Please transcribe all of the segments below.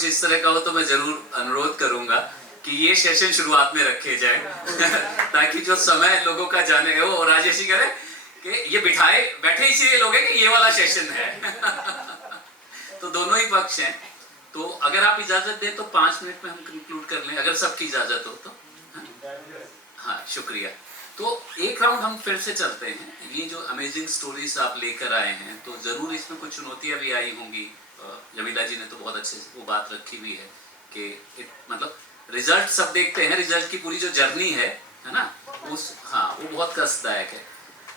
कुछ इस तरह का हो तो मैं जरूर अनुरोध करूंगा कि ये सेशन शुरुआत में रखे जाए ताकि जो समय लोगों का जाने हो, और राजेश जी कह रहे कि ये बैठे इसीलिए लोग हैं कि ये वाला सेशन है तो दोनों ही पक्ष हैं। तो अगर आप इजाजत दें तो 5 मिनट में हम कंक्लूड कर लें, अगर सबकी इजाजत हो तो। हाँ, शुक्रिया। तो एक राउंड हम फिर से चलते हैं। ये जो अमेजिंग स्टोरीज आप लेकर आए हैं तो जरूर इसमें कुछ चुनौतियां भी आई होंगी। जमीला जी ने तो बहुत अच्छे से वो बात रखी हुई है कि मतलब रिजल्ट सब देखते हैं, रिजल्ट की पूरी जो जर्नी है ना, हाँ वो बहुत कष्टदायक है।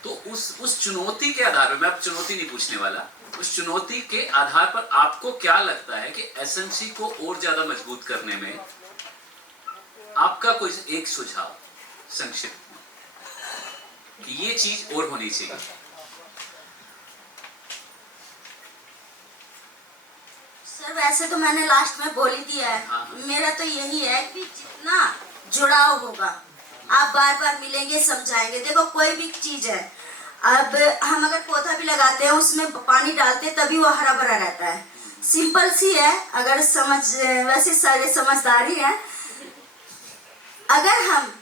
तो उस चुनौती के आधार पर, मैं अब चुनौती नहीं पूछने वाला, उस चुनौती के आधार पर आपको क्या लगता है कि एसएमसी को और ज्यादा मजबूत करने में आपका कोई एक सुझाव संक्षिप्त में कि ये चीज और होनी चाहिए? सर वैसे तो मैंने लास्ट में बोल ही दिया है। हाँ। मेरा तो यही है कि जितना जुड़ाव होगा, आप बार बार मिलेंगे, समझाएंगे। देखो कोई भी चीज है, अब हम अगर पौधा भी लगाते हैं उसमें पानी डालते हैं तभी वो हरा भरा रहता है। सिंपल सी है, अगर वैसे सारे समझदारी है। अगर हम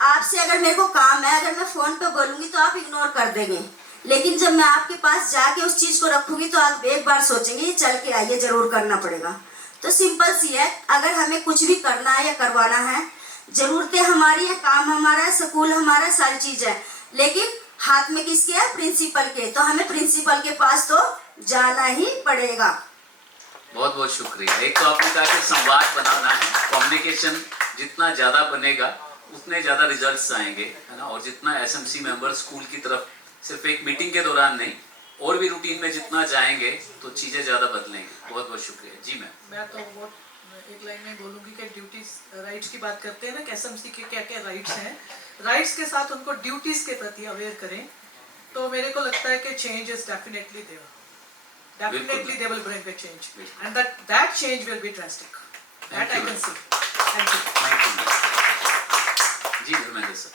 आपसे, अगर मेरे को काम है, अगर मैं फोन पे बोलूंगी तो आप इग्नोर कर देंगे, लेकिन जब मैं आपके पास जाके उस चीज को रखूंगी तो आप एक बार सोचेंगे ये चल के आइए, जरूर करना पड़ेगा। तो सिंपल सी है, अगर हमें कुछ भी करना है या करवाना है, जरूरतें हमारी है, काम हमारा है, स्कूल हमारा, सारी चीज है, लेकिन हाथ में किसके है? प्रिंसिपल के। तो हमें प्रिंसिपल के पास तो जाना ही पड़ेगा। बहुत बहुत शुक्रिया। एक तो आपने कहा कि संवाद बनाना है, कम्युनिकेशन जितना ज्यादा बनेगा उतने ज्यादा रिजल्ट्स आएंगे, है ना। और जितना एसएमसी मेंबर स्कूल की तरफ सिर्फ एक मीटिंग के दौरान नहीं और भी रूटीन में जितना जाएंगे तो चीजें ज्यादा बदलेंगी। बहुत बहुत शुक्रिया जी। मैं तो वो एक लाइन में बोलूंगी कि ड्यूटीज राइट्स की बात करते हैं ना कि एसएमसी के क्या क्या राइट्स हैं, राइट्स के साथ उनको ड्यूटीज के प्रति अवेयर करें तो मेरे को लगता है कि change is definitely there, definitely they will bring a change and that change will be drastic, that I can see. Thank you. Ji Dharmendra sir.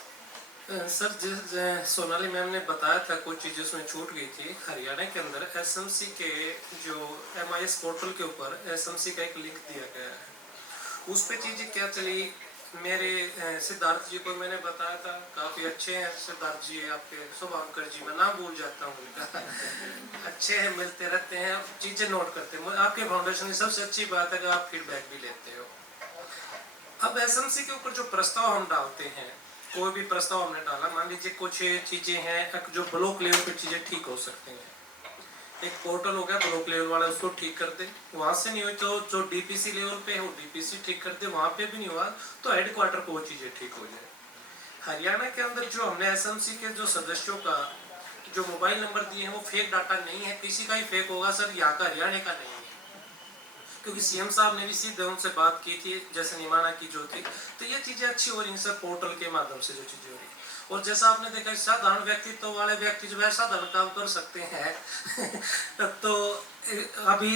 Sir जिस सोनाली मैम ने बताया था कुछ चीज़ उसमें छूट गई थी। हरियाणा के अंदर एसएमसी के जो MIS पोर्टल के ऊपर एसएमसी का एक लिंक दिया गया है, उस पे चीज़ें क्या चली, मेरे सिद्धार्थ जी को मैंने बताया था, काफ़ी अच्छे हैं सिद्धार्थ जी, आपके शुभांकर जी, मैं नाम भूल जाता हूँ उनका अच्छे हैं, मिलते रहते हैं, चीज़ें नोट करते हैं। आपके फाउंडेशन की सबसे अच्छी बात है कि आप फीडबैक भी लेते हो। अब एसएमसी के ऊपर जो प्रस्ताव हम डालते हैं, कोई भी प्रस्ताव हमने डाला, मान लीजिए कुछ चीज़ें हैं जो ब्लॉक लेवल पर चीज़ें ठीक हो सकती हैं, एक पोर्टल हो गया ब्लॉक लेवल वाला, उसको ठीक कर दे, वहाँ से नहीं हुई तो जो डीपीसी लेवल पे है वो डीपीसी ठीक कर दे, वहाँ पे भी नहीं हुआ तो हेडक्वार्टर को वो चीज़ें ठीक हो जाए। हरियाणा के अंदर जो हमने एसएमसी के जो सदस्यों का जो मोबाइल नंबर दिए हैं वो फेक डाटा नहीं है, किसी का ही फेक होगा सर, यहाँ का हरियाणा का नहीं है, क्योंकि सीएम साहब ने भी सीधे उनसे बात की थी, जैसे निमाना की जो थी। तो ये चीज़ें अच्छी हो रही हैं सर, पोर्टल के माध्यम से जो चीज़ें हो रही है। और जैसा आपने देखा साधारण व्यक्तित्व वाले व्यक्ति जो है साधारण काम कर सकते हैं तो अभी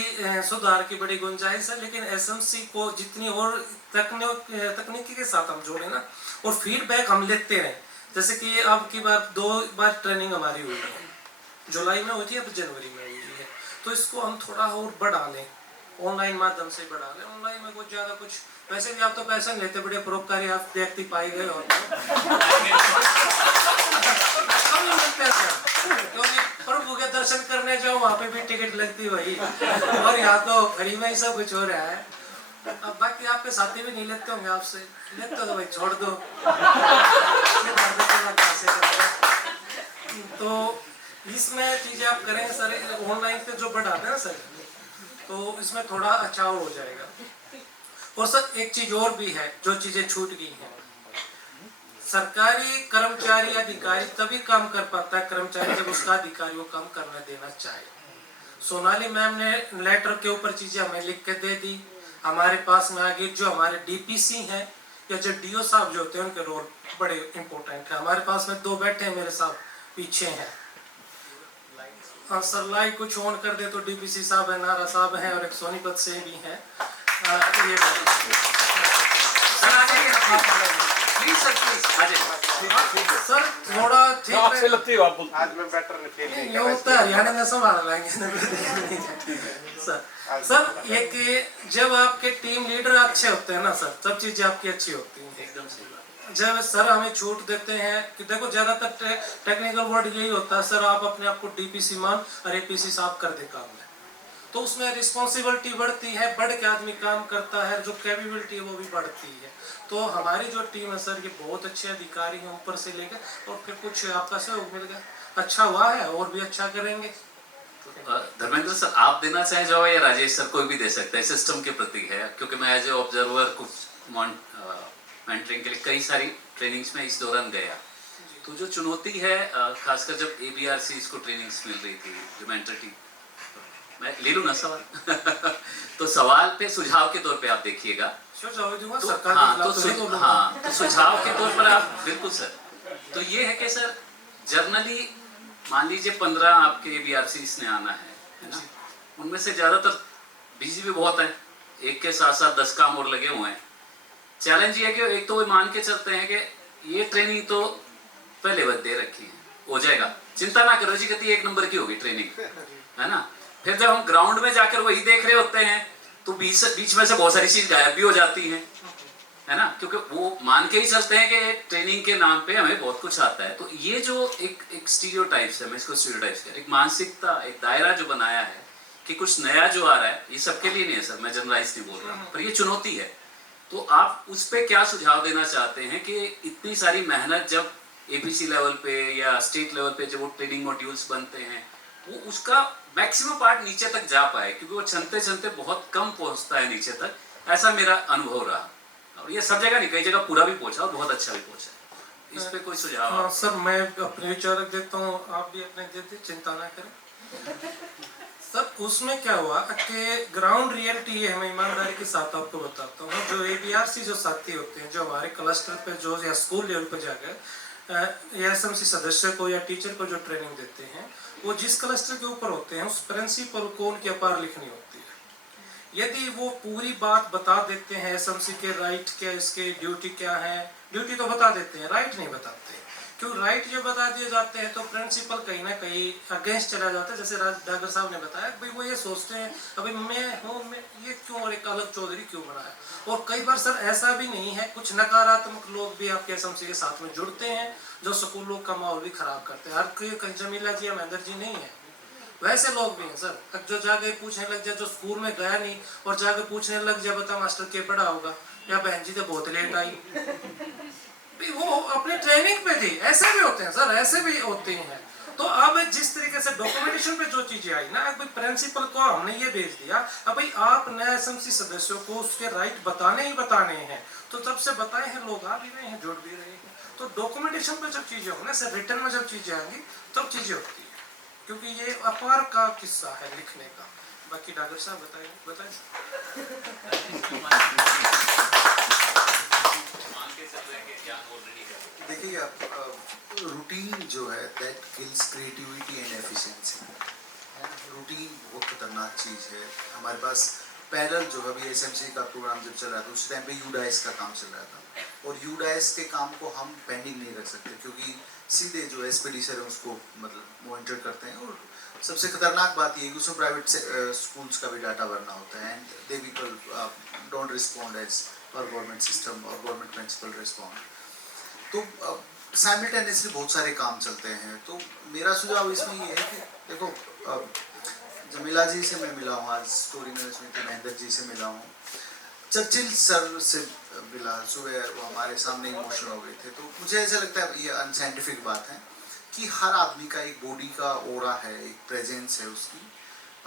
सुधार की बड़ी गुंजाइश है, लेकिन एसएमसी को जितनी और तकनीकी के साथ हम जोड़े ना और फीडबैक हम लेते हैं, जैसे कि अब की बार 2 बार ट्रेनिंग हमारी हुई है, जुलाई में हुई थी, अब जनवरी में हुई है, तो इसको हम थोड़ा और बढ़ा लें, ऑनलाइन माध्यम से बढ़ा लें। ऑनलाइन में कुछ ज़्यादा कुछ वैसे भी आप तो पैसे नहीं लेते, बड़े परोपकारी आप व्यक्ति पाए गए और क्योंकि प्रभु के दर्शन करने जाओ वहाँ पे भी टिकट लगती वही, और यहाँ तो फ्री में ही सब कुछ हो रहा है। अब बाकी आपके साथी भी नहीं लेते होंगे, आपसे लेते हो तो भाई छोड़ दो तो इसमें चीज़ें आप करेंगे सर, ऑनलाइन पे जो बढ़ाते हैं ना सर, तो इसमें थोड़ा अच्छा हो जाएगा। और सर एक चीज और भी है जो चीजें छूट गई हैं, सरकारी कर्मचारी अधिकारी तभी काम कर पाता है कर्मचारी जब उसका अधिकारी को काम करने देना चाहे। सोनाली मैम ने लेटर के ऊपर चीजें हमें लिख के दे दी, हमारे पास में आगे जो हमारे डीपीसी हैं या जो डीओ साहब जो होते हैं उनके रोल बड़े इंपॉर्टेंट है। हमारे पास में 2 बैठे हैं मेरे साथ पीछे हैं, सर लाइट कुछ ऑन कर दे तो डीपीसी साहब है, नारा साहब हैं और एक सोनीपत से भी हैं। ये सर थोड़ा ठीक आपसे है, लगती हो आप बोलते आज मैं बेटर फील नहीं ये कर रहा होता है हरियाणा में संभाल लेंगे सर। सर एक जब आपके टीम लीडर अच्छे होते हैं ना सर, सब चीजें आपकी अच्छी होती हैं। एकदम सही बात। जब सर हमें छूट देते हैं कि देखो ज्यादातर टेक्निकल वर्ड यही होता है सर, आप अपने आप को डीपीसी मान और एपीसी साफ कर दे काम में, तो उसमें रिस्पॉन्सिबिलिटी बढ़ती है, बढ़ के आदमी काम करता है, जो कैपेबिलिटी है वो भी बढ़ती है। तो हमारी जो टीम है सर ये बहुत अच्छे अधिकारी हैं ऊपर से लेकर, और फिर कुछ आपका सहयोग मिल गया, अच्छा हुआ है और भी अच्छा करेंगे। धर्मेंद्र सर आप देना चाहे जवाब या राजेश सर, कोई भी दे सकता है, सिस्टम के प्रति है, क्योंकि मैं एज ए ऑब्जर्वर कुछ मेंटरिंग के लिए कई सारी ट्रेनिंग्स में इस दौरान गया, तो जो चुनौती है खासकर जब ABRC इसको ट्रेनिंग्स मिल रही थी, जो मेंटर टीम, मैं ले लूँ ना सवाल तो सवाल पे सुझाव के तौर पे आप देखिएगा, तो हाँ तो सुझाव के तौर पर आप बिल्कुल सर, तो ये है कि सर जर्नली मान लीजिए 15 आपके ABRCs ने आना है ना, उनमें से ज्यादातर बिजी भी बहुत है, एक के साथ साथ 10 काम और लगे हुए हैं। चैलेंज ये है कि एक तो वो मान के चलते हैं कि ये ट्रेनिंग तो पहले वक्त दे रखी है, हो जाएगा, चिंता ना करो जी, गति 1 नंबर की होगी ट्रेनिंग, है ना। फिर जब हम ग्राउंड में जाकर वही देख रहे होते हैं तो बीच में से बहुत सारी चीज गायब भी हो जाती हैं, है ना, क्योंकि वो मान के ही चलते हैं कि ट्रेनिंग के नाम पे हमें बहुत कुछ आता है। तो ये जो एक स्टीरियोटाइप्स है, मैं इसको स्टीरियोटाइप्स कह, एक मानसिकता, एक दायरा जो बनाया है कि कुछ नया जो आ रहा है, ये सबके लिए नहीं है सर, मैं जनरलाइज नहीं बोल रहा हूँ, पर ये चुनौती है। तो आप उस पे क्या सुझाव देना चाहते हैं कि इतनी सारी मेहनत जब APC लेवल पे या स्टेट लेवल पे जब वो ट्रेनिंग मॉड्यूल्स बनते हैं, वो उसका मैक्सिमम पार्ट नीचे तक जा पाए, क्योंकि वो चलते चलते बहुत कम पहुंचता है नीचे तक, ऐसा मेरा अनुभव रहा। और ये सब जगह नहीं, कई जगह पूरा भी पहुंचा और बहुत अच्छा भी पहुंचा। इस पे कोई सुझाव? हाँ सर, मैं अपने विचार रख देता हूँ, आप भी अपने देते, चिंता ना करें सर। उसमें क्या हुआ कि ग्राउंड रियलिटी है, मैं ईमानदारी के साथ आपको बताता हूँ, जो ABRC जो साथी होते हैं, जो हमारे क्लस्टर पे जो या स्कूल लेवल पे जाकर या SMC सदस्य को या टीचर को जो ट्रेनिंग देते हैं, वो जिस क्लस्टर के ऊपर होते हैं उस प्रिंसिपल को उनकी अपार लिखनी होती है। यदि वो पूरी बात बता देते हैं SMC के राइट क्या, इसके ड्यूटी क्या है, ड्यूटी तो बता देते हैं, राइट नहीं बताते, क्यों राइट जो बता दिए जाते हैं तो प्रिंसिपल कहीं ना कहीं अगेंस्ट चला जाता है। जैसे डॉक्टर साहब ने बताया, भाई वो ये सोचते हैं अभी मैं हूँ, मैं ये क्यों और एक अलग चौधरी क्यों बनाया। और कई बार सर ऐसा भी नहीं है, कुछ नकारात्मक लोग भी आपके SMC के साथ में जुड़ते हैं जो स्कूलों का माहौल भी खराब करते हैं। हर कोई कहीं जमीला जी या महेंद्र जी नहीं है, वैसे लोग भी हैं सर, जो जाके पूछने लग जाए, जो स्कूल में गया नहीं और जाके पूछने लग जाए, बता मास्टर के पढ़ा होगा या बहन जी तो बहुत लेट आई, वो अपनी ट्रेनिंग पे थी। ऐसे भी होते हैं सर, ऐसे भी होते हैं। तो अब जिस तरीके से डॉक्यूमेंटेशन पे जो चीजें आई ना, अब प्रिंसिपल को हमने ये भेज दिया, अब भाई आप नए SMC सदस्यों को उसके राइट बताने ही बताने हैं, तो जब से बताए हैं लोग आ भी रहे हैं, जुड़ भी रहे हैं। तो डॉक्यूमेंटेशन पे जब चीजें होंगी सर, रिटर्न में जब चीजें आएंगी तब चीजें होती है, क्योंकि ये अपार का किस्सा है लिखने का। बाकी डॉक्टर साहब बताएं। देखिए रूटीन जो है that kills creativity and efficiency. Routine बहुत खतरनाक चीज़ है। हमारे पास पैरेलल जो है, अभी SMC का प्रोग्राम जब चल रहा था उस टाइम पे UDAIS का काम चल रहा था, और UDAIS के काम को हम पेंडिंग नहीं रख सकते, क्योंकि सीधे जो एक्सपेडिशन है उसको मतलब मॉनिटर करते हैं। और सबसे खतरनाक बात ये है कि उसमें प्राइवेट स्कूल्स का भी डाटा भरना होता है, and they people don't respond as और गवर्नमेंट सिस्टम और गवर्नमेंट प्रिंसिपल रिस्पॉन्ड। तो साइमल्टेनियसली बहुत सारे काम चलते हैं। तो मेरा सुझाव इसमें ये है कि देखो, जमीला जी से मैं मिला हूँ आज, स्टोरी में महेंद्र जी से मिला हूँ, चर्चिल सर से मिला सुबह, वो हमारे सामने इमोशनल हो गए थे। तो मुझे ऐसा लगता है ये अनसाइंटिफिक बात है कि हर आदमी का एक बॉडी का ओरा है, एक प्रेजेंस है उसकी।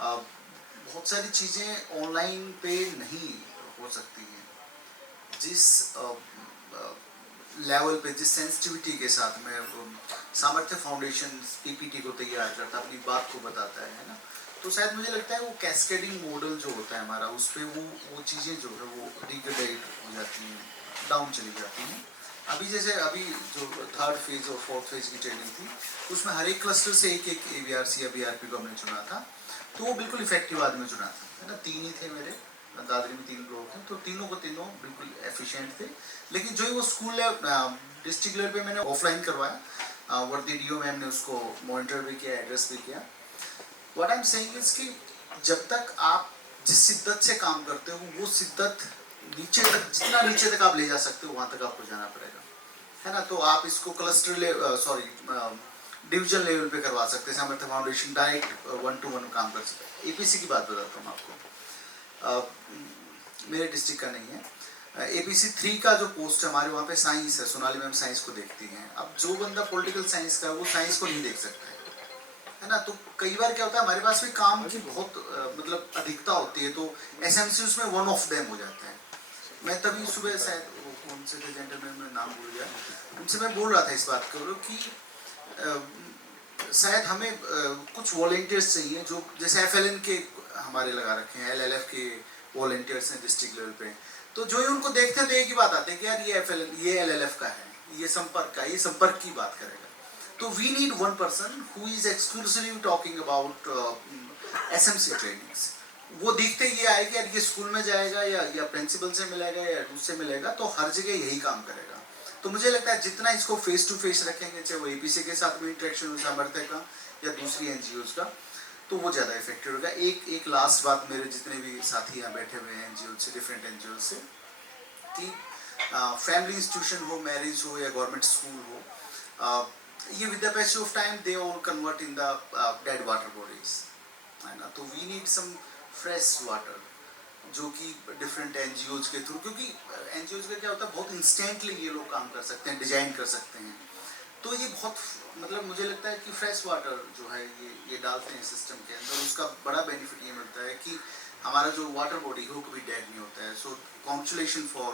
बहुत सारी चीज़ें ऑनलाइन पे नहीं हो सकती हैं। जिस लेवल पे, जिस सेंसिटिविटी के साथ में सामर्थ्य फाउंडेशन PPT को तैयार करता है, अपनी बात को बताता है ना, तो शायद मुझे लगता है वो कैस्केडिंग मॉडल जो होता है हमारा, उस पर वो चीज़ें जो है वो डिग्रेड हो जाती हैं, डाउन चली जाती हैं। अभी जैसे अभी जो 3rd फेज और 4th फेज की ट्रेनिंग थी, उसमें हर एक क्लस्टर से एक ABRC या BRP को हमने चुना था, तो वो बिल्कुल इफेक्टिव आदमी चुना था, है ना। 3 ही थे मेरे, दादरी में 3 ब्लॉक हैं, तो तीनों को तीनों बिल्कुल एफिशिएंट थे। लेकिन जो ही वो स्कूल डिस्ट्रिक्ट लेवल पे मैंने ऑफलाइन करवाया, वर्दी डीओ मैम ने उसको मॉनिटर भी किया, एड्रेस भी किया। What I am saying is कि जब तक आप जिस शिद्दत से काम करते हो वो शिद्दत नीचे तक, जितना नीचे तक आप ले जा सकते हो वहाँ तक आपको जाना पड़ेगा, है ना। तो आप इसको क्लस्टर डिवीजन लेवल पे करवा सकते हैं। सामर्थ्य फाउंडेशन डायरेक्ट 1-to-1 काम कर सकते हैं। एपीसी की बात बताता हूँ आपको, मेरे डिस्ट्रिक्ट का नहीं है। एपीसी 3 का जो पोस्ट है हमारे वहाँ पे साइंस है, सोनाली मैम साइंस को देखती हैं। अब जो बंदा पॉलिटिकल साइंस का है वो साइंस को नहीं देख सकता है ना। तो कई बार क्या होता है हमारे पास भी काम की बहुत मतलब अधिकता होती है, तो एसएमसी उसमें वन ऑफ देम हो जाता है। मैं तभी सुबह शायद वो कौन से थे जेंटलमैन, मैं नाम भूल गया, उनसे मैं बोल रहा था इस बात को कि शायद हमें कुछ वॉलेंटियर्स चाहिए जो जैसे एफएलएन के हमारे लगा रखे हैं, एलएलएफ के वॉलेंटियर्स हैं डिस्ट्रिक्ट लेवल पे। तो जो ही उनको देखते हैं तो एक ही बात आती है कि यार ये एफएलएन, ये एलएलएफ का है, ये संपर्क का, ये संपर्क की बात करेगा। तो we need one person who is exclusively talking about SMC trainings. वो देखते ये आए कि यार ये स्कूल में जाएगा या प्रिंसिपल से मिलेगा या उससे मिलेगा, तो हर जगह यही काम करेगा। तो मुझे लगता है जितना इसको फेस टू फेस रखेंगे, चाहे वो एपीसी के साथ में इंटरेक्शन हो सामर्थ्य का या दूसरी एनजीओज का, तो वो ज़्यादा इफेक्टिव होगा। एक लास्ट बात मेरे जितने भी साथी यहाँ बैठे हुए हैं एनजीओ से, डिफरेंट एनजीओ से, कि फैमिली इंस्टीट्यूशन हो, मैरिज हो या गवर्नमेंट स्कूल हो, ये with the passage of time they all convert in the dead water bodies, है ना। तो we need some fresh water जो कि डिफरेंट एनजीओज के थ्रू, क्योंकि एनजीओज का क्या होता है बहुत इंस्टेंटली ये लोग काम कर सकते हैं, डिजाइन कर सकते हैं। तो ये बहुत मतलब मुझे लगता है कि फ्रेश वाटर जो है ये डालते हैं सिस्टम के अंदर, उसका बड़ा बेनिफिट ये मिलता है कि हमारा जो वाटर बॉडी है वो कभी डेड नहीं होता है। So congratulation for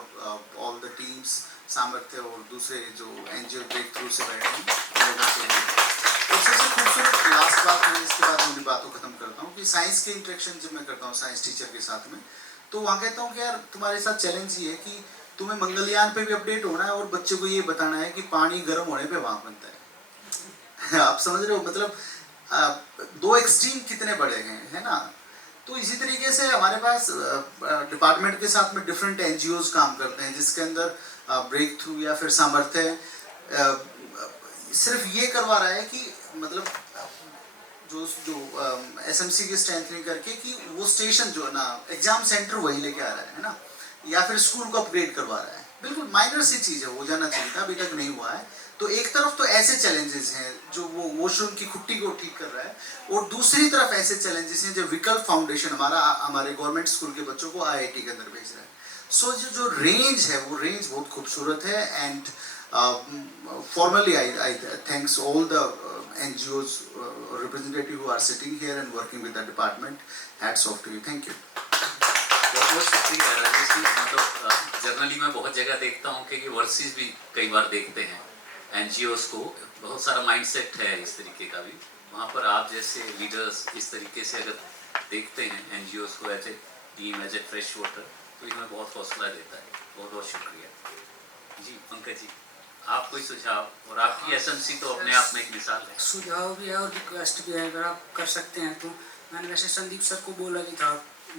all the teams, सामर्थ्य और दूसरे जो एनजीओ ब्रेक थ्रू से बैठे हैं लोगों के लिए। तो सबसे खूबसूरत लास्ट बात मैं इसके बाद मेरी बात को खत्म करता हूँ कि साइंस के इंटरेक्शन जब मैं करता हूँ साइंस टीचर के साथ में, तो वहाँ कहता हूँ कि यार तुम्हारे साथ चैलेंज ये है कि तुम्हें मंगलयान पे भी अपडेट होना है और बच्चे को ये बताना है कि पानी गर्म होने पे वहाँ बनता है। आप समझ रहे हो, मतलब दो एक्सट्रीम कितने बड़े हैं, है ना। तो इसी तरीके से हमारे पास डिपार्टमेंट के साथ में डिफरेंट एनजीओज काम करते हैं, जिसके अंदर ब्रेक थ्रू या फिर सामर्थ्य सिर्फ ये करवा रहा है कि मतलब जो एसएमसी की स्ट्रेंथनिंग करके कि वो स्टेशन जो है ना, एग्जाम सेंटर वही लेके आ रहा है ना, या फिर स्कूल को अपग्रेड करवा रहा है। बिल्कुल माइनर सी चीज़ है, हो जाना चाहिए था, अभी तक नहीं हुआ है। तो एक तरफ तो ऐसे चैलेंजेस हैं जो वो वॉशरूम की खुट्टी को ठीक कर रहा है, और दूसरी तरफ ऐसे चैलेंजेस हैं जो विकल्प फाउंडेशन हमारे गवर्नमेंट स्कूल के बच्चों को आईआईटी के अंदर भेज रहा है। सो जो रेंज है वो रेंज बहुत खूबसूरत है। And formally I thanks all the NGOs representative who are sitting here and working with the department. Hats off to you. Thank you. बहुत बहुत शुक्रिया राजेश जी। मतलब जनरली मैं बहुत जगह देखता हूँ कि वर्सेस भी कई बार देखते हैं एनजीओस को, बहुत सारा माइंडसेट है इस तरीके का भी। वहाँ पर आप जैसे लीडर्स इस तरीके से अगर देखते हैं एनजीओस को as a team, as a fresh water, तो ये हमें बहुत हौसला देता है। बहुत बहुत शुक्रिया जी। पंकज जी, आप कोई सुझाव, और आपकी एसएमसी तो अपने आप में एक मिसाल है। सुझाव भी है और रिक्वेस्ट भी है, अगर आप कर सकते हैं तो। मैंने वैसे संदीप सर को बोला भी था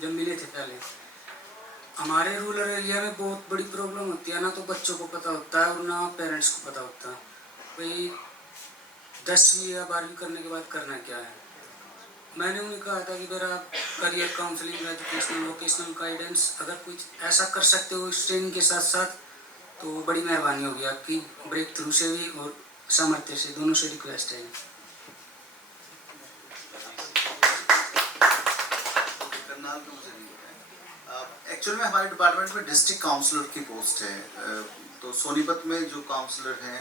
जब मिले थे पहले, हमारे रूरल एरिया में बहुत बड़ी प्रॉब्लम होती है ना, तो बच्चों को पता होता है और ना पेरेंट्स को पता होता है भाई 10वीं या 12वीं करने के बाद करना क्या है। मैंने उन्हें कहा था कि अगर आप career counselling, educational, vocational guidance अगर कुछ ऐसा कर सकते हो इस ट्रेनिंग के साथ साथ, तो बड़ी मेहरबानी होगी आपकी। ब्रेक थ्रू से भी और सामर्थ्य से, दोनों से रिक्वेस्ट है। एक्चुअल में हमारे डिपार्टमेंट में डिस्ट्रिक्ट काउंसलर की पोस्ट है। तो सोनीपत में जो काउंसलर हैं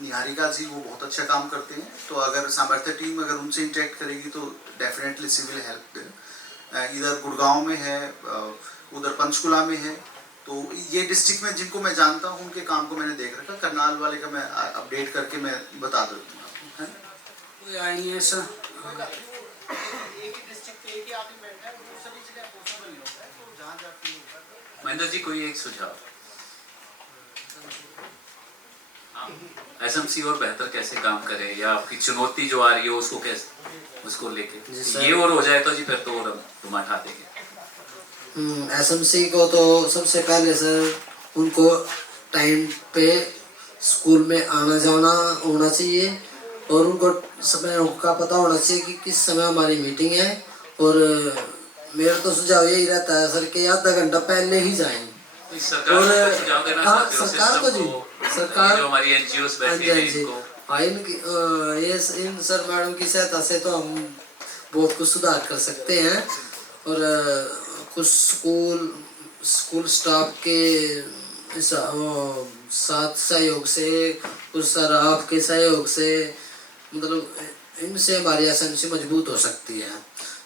निहारिका जी, वो बहुत अच्छा काम करते हैं। तो अगर सामर्थ्य टीम अगर उनसे इंटरेक्ट करेगी तो definitely she will help there. इधर गुड़गांव में है, उधर पंचकुला में है। तो ये डिस्ट्रिक्ट में जिनको मैं जानता हूँ उनके काम को मैंने देख रखा। करनाल वाले का मैं अपडेट करके मैं बता दूँगा, है ना। कोई आया नहीं ऐसा। महेंद्र जी, कोई एक सुझाव एसएमसी और बेहतर कैसे काम करे, या आपकी चुनौती जो आ रही है उसको कैसे, उसको लेके ये और हो जाए तो जी फिर तो और हम उठा देंगे। एसएमसी को तो सबसे पहले सर उनको टाइम पे स्कूल में आना जाना होना चाहिए और उनको समय का पता होना चाहिए कि किस समय हमारी मीटिंग है। और मेरा तो सुझाव यही रहता है सर कि आधा घंटा पहले ही जाएं। सरकार को सुझाव देना चाहते हो सरकार को जी, सरकार जो हमारी एनजीओस बैठे हैं इनको इन सर मैडम की सहायता से तो हम बहुत कुछ सुधार कर सकते हैं। और कुछ स्कूल स्टाफ के साथ सहयोग से, कुछ सर आपके सहयोग से, मतलब इनसे हमारी एसएमसी मजबूत हो सकती है।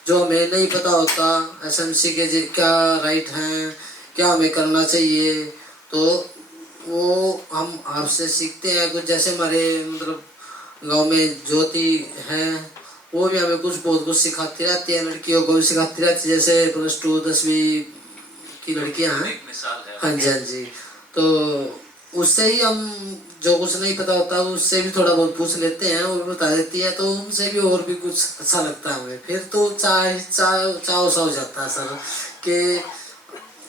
जो हमें नहीं पता होता एसएमसी के क्या राइट हैं, क्या हमें करना चाहिए, तो वो हम आपसे सीखते हैं। कुछ जैसे हमारे मतलब गांव में ज्योति हैं, वो भी हमें बहुत कुछ सिखाती रहती है, लड़कियों को भी सिखाती रहती है। जैसे +2 10वीं की लड़कियां हैं, हाँ जी हाँ जी, तो उससे ही हम जो कुछ नहीं पता होता उससे भी थोड़ा बहुत पूछ लेते हैं, वो बता देती है, तो उनसे भी और भी कुछ अच्छा लगता है हमें। फिर तो चाव सा हो जाता है सर कि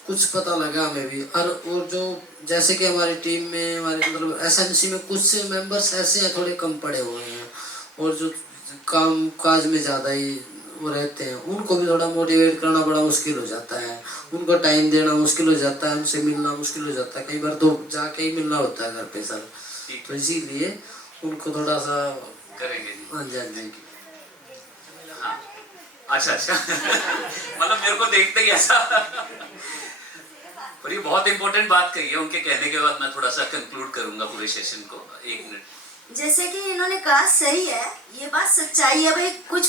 कुछ पता लगा हमें भी। और जो जैसे कि हमारी टीम में हमारे मतलब एसएमसी में कुछ मेंबर्स ऐसे हैं थोड़े कम पड़े हुए हैं और जो काम काज में ज़्यादा ही वो रहते हैं, उनको भी थोड़ा मोटिवेट करना बड़ा मुश्किल हो जाता है, उनको टाइम देना मुश्किल हो जाता है, उनसे मिलना मुश्किल हो जाता है। कई बार तो जाके ही मिलना होता है घर पे सर, तो इसीलिए उनको थोड़ा सा करेंगे। हाँ जी हाँ जी। हाँ अच्छा मतलब मेरे को देखते ही ऐसा पर ये बहुत इंपॉर्टेंट बात कही है। उनके कहने के बाद मैं थोड़ा सा कंक्लूड करूंगा पूरे सेशन को। 1 मिनट। जैसे कि इन्होंने कहा सही है, ये बात सच्चाई है भाई। कुछ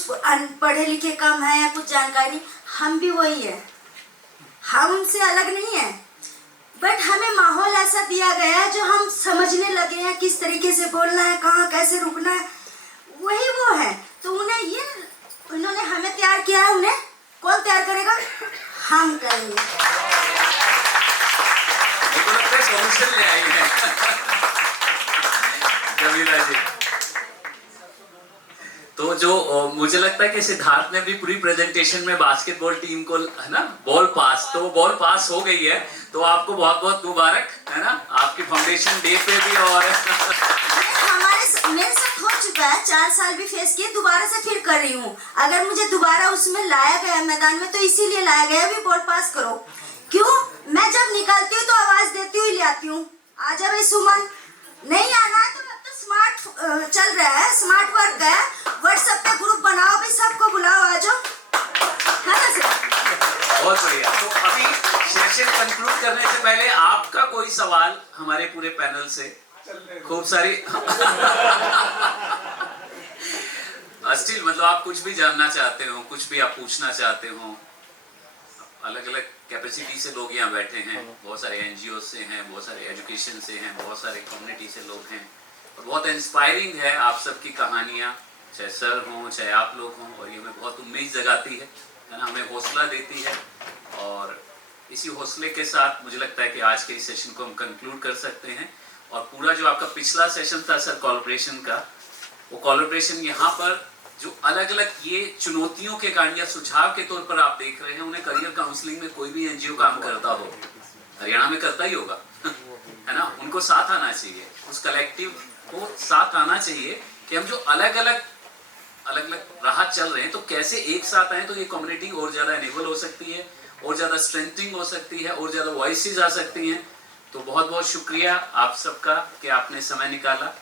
पढ़े लिखे कम है या कुछ जानकारी, हम भी वही है, हम उनसे अलग नहीं है, बट हमें माहौल ऐसा दिया गया है जो हम समझने लगे हैं किस तरीके से बोलना है, कहाँ कैसे रुकना है, वही वो है। तो उन्होंने हमें तैयार किया है, उन्हें कौन तैयार करेगा? हम करेंगे। सॉल्यूशन ले आई है जमीला जी। तो जो मुझे लगता है कि सिद्धार्थ ने भी पूरी प्रेजेंटेशन में बास्केटबॉल टीम को है ना बॉल पास, तो वो बॉल पास हो गई है, तो आपको बहुत बहुत मुबारक है ना आपके फाउंडेशन डे पे भी। और मेरे साथ हो चुका है, 4 साल भी फेस किए, दोबारा से फिर कर रही हूँ। अगर मुझे दोबारा उसमें लाया गया मैदान में, तो इसीलिए लाया गया भी बॉल पास करो। क्यों? मैं जब निकलती हूँ तो आवाज देती हुई ले आती हूँ, आजा भाई सुमन। नहीं आना है तो स्मार्ट चल रहा है, स्मार्ट वर्क है, व्हाट्सएप पे ग्रुप बनाओ भाई, सबको बुलाओ, आ जाओ, है ना सर? बहुत बढ़िया। तो अभी सेशन कंक्लूड करने से पहले आपका कोई सवाल हमारे पूरे पैनल से? खूब सारी स्टिल मतलब आप कुछ भी जानना चाहते हो, कुछ भी आप पूछना चाहते हो। अलग अलग कैपेसिटी से लोग यहाँ बैठे हैं, बहुत सारे एनजीओ से हैं, बहुत सारे एजुकेशन से हैं, बहुत सारे कम्युनिटी से लोग हैं, और बहुत इंस्पायरिंग है आप सबकी कहानियाँ, चाहे सर हों चाहे आप लोग हों, और ये हमें बहुत उम्मीद जगाती है ना, हमें हौसला देती है। और इसी हौसले के साथ मुझे लगता है कि आज के इस सेशन को हम कंक्लूड कर सकते हैं। और पूरा जो आपका पिछला सेशन था सर कोलैबोरेशन का, वो कोलैबोरेशन यहाँ पर जो अलग अलग ये चुनौतियों के कारण या सुझाव के तौर पर आप देख रहे हैं, उन्हें करियर काउंसलिंग में कोई भी एनजीओ काम करता हो, हरियाणा में करता ही होगा है ना, उनको साथ आना चाहिए, उस कलेक्टिव को साथ आना चाहिए कि हम जो अलग अलग राह चल रहे हैं, तो कैसे एक साथ आए तो ये कम्युनिटी और ज्यादा एनेबल हो सकती है, और ज्यादा स्ट्रेंथनिंग हो सकती है, और ज्यादा वॉइसेस आ सकती हैं। तो बहुत बहुत शुक्रिया आप सबका कि आपने समय निकाला।